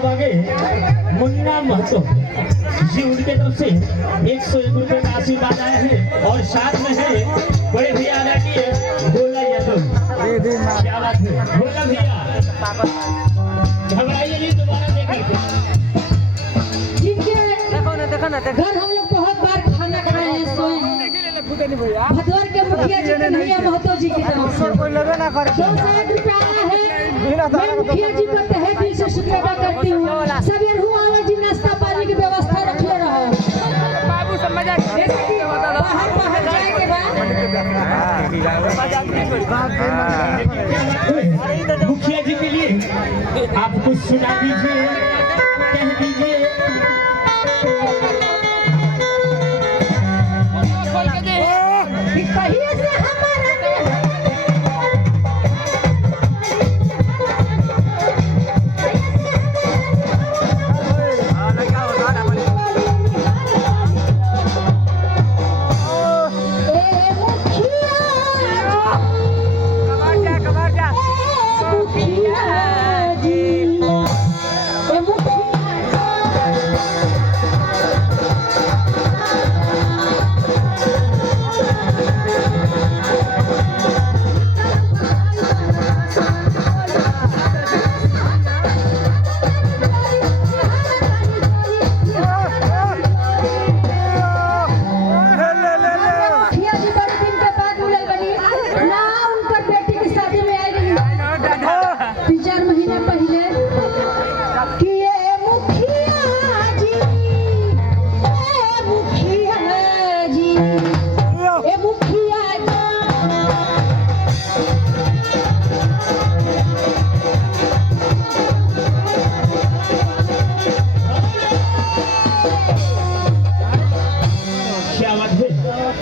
अब आगे मुन्ना महतो जी, उनके तरफ से 101 रुपए का आशीर्वाद आया है और साथ में है बड़े भैया आदरणीय भोला यादव। क्या बात है भोला भैया, घबराइए नहीं, दोबारा देखेंगे। घर हम लोग बहुत बार खाना खाए हैं, सोए हैं। भदौर के मुखिया जी कन्हैया महतो जी की तरफ से 200 रुपया आया है। मैं मुखिया जी को तहे दिल से शुक्रिया अदा करती हूँ। सब वाला जी नाश्ता पानी की व्यवस्था रखे रहो। बाहर जाए के बाद मुखिया जी के लिए आप कुछ सुना दीजिए, कह दीजिए। कहिए से हमारा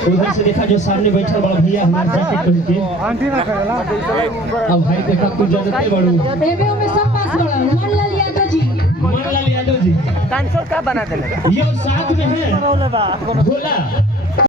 उधर से देखा जो सामने बैठा बड़ा भैया हमारे जैकेट पहन के अब भाई देखा कुछ ज्यादा बड़ू देवे में सब पास बड़ा मनलाल यादव जी का बना देले ये साथ में है भोला